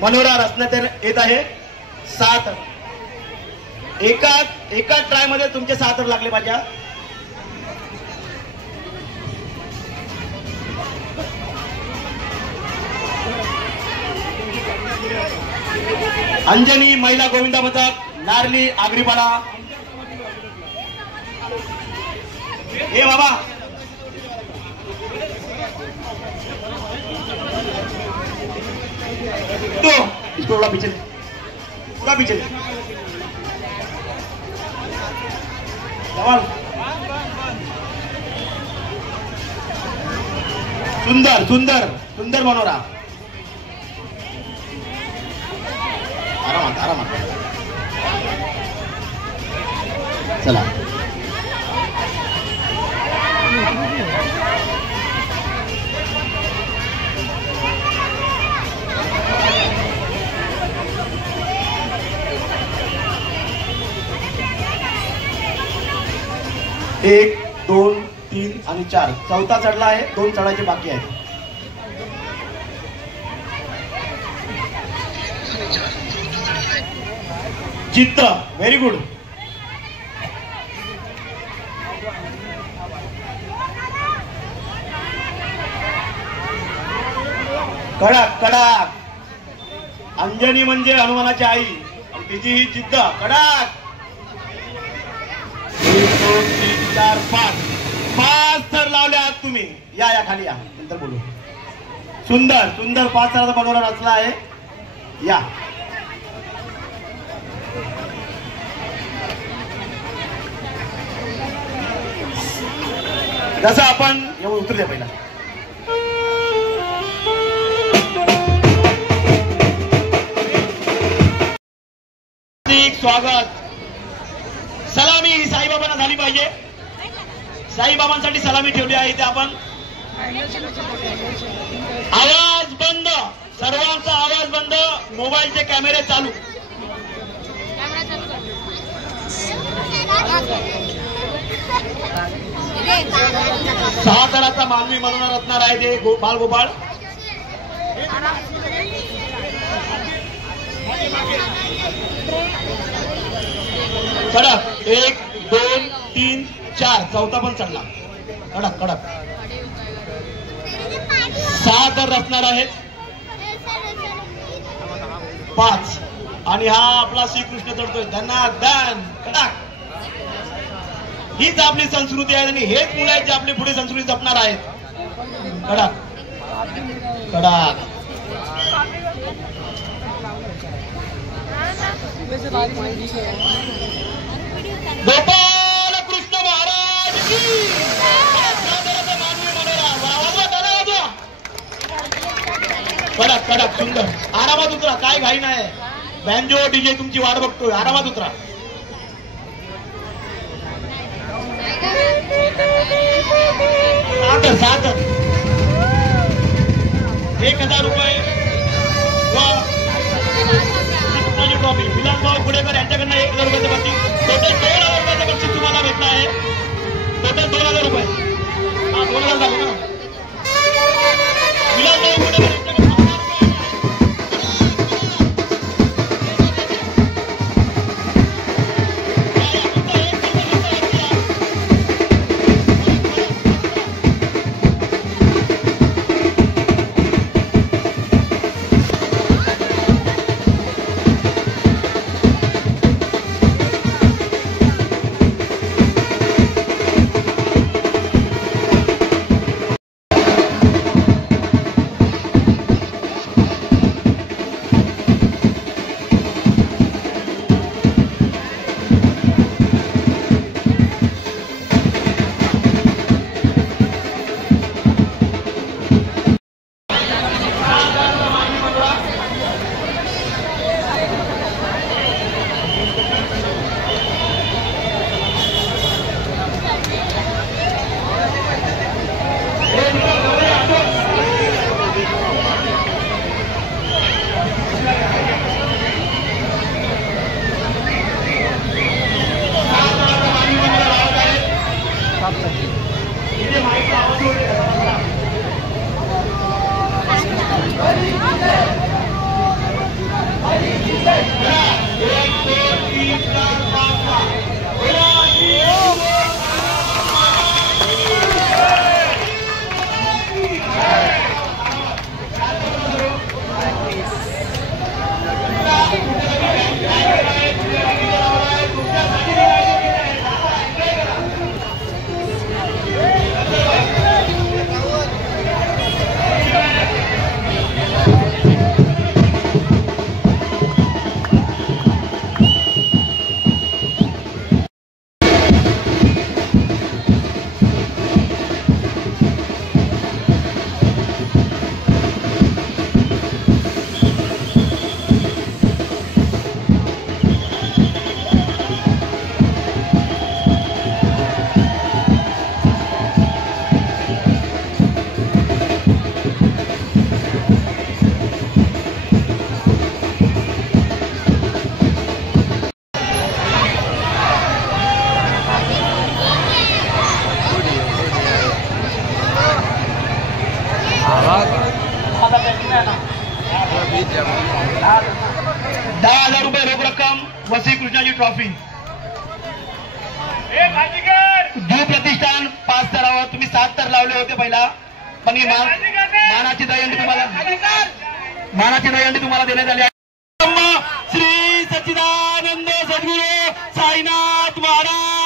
मनोरा रचण्यात येत आहे 7. एका ट्राय मध्ये तुमचे 7 लागले पाहिजे. अंजनी महिला गोविंदा पथक नारली आगरीपाडा. ए बाबा तो इसको थोड़ा पीछे सुंदर सुंदर सुंदर मनोरा. आरामात चला. एक 2 3 आणि 4 चौथा चढला आहे. 2 चढायचे बाकी आहेत. चित्त व्हेरी गुड. कडक कडक. अंजनी म्हणजे हनुमानाची आई आणि तिची ही जिद्द. कडक. 1 2 3 4 5 थर लावले आहात तुम्ही. या खाली या नंतर बोलू. सुंदर सुंदर 5 थराचा मनोरा रचला आहे. या जसं आपण येऊन उतरूया पहिला. स्वागत. सलामी साईबाबांना झाली पाहिजे. साईबाबांसाठी सलामी ठेवली आहे. इथे आपण आवाज बंद. सर्वांचा आवाज बंद. मोबाईलचे कॅमेरे चालू. सहा तराचा मानवी मनोरा रचणार आहे ते बालगोपाळ. कडक 1 2 3 4 चौथा पण चढला. कडक कडक. 6 तर रचणार आहेत. 5 आणि हा आपला श्रीकृष्ण चढतोय. धनाधन. कडक. हीच आपली संस्कृती आहे आणि हेच मुलं आहेत जे आपली पुढे संस्कृती जपणार आहेत. कडक कडक. गोपाल कृष्ण महाराज की मानवी मनोरा. कडक कडक सुंदर. आरामात उतरा. काय घाई नाही. बँजो डीजे तुमची वाट बघतोय. आरामात उतरा. 7 1000 रुपये ट्रॉफी. विलासभाऊ गुडेकर यांच्याकडनं 1000 रुपयाचं बक्षीस. टोटल 2000 रुपयाचं बक्षीस तुम्हाला भेटलं आहे. टोटल 2000 रुपये. 2000 झाले ना. विलासभाऊ गुडेकर श्रीकृष्णाची ट्रॉफी देव प्रतिष्ठान 5 स्तरावर तुम्ही 7 तर लावले होते पहिला, पण ही मानाची दहीहंडी तुम्हाला देण्यात आली आहे. श्री सच्चिदानंद सद्गुरू साईनाथ महाराज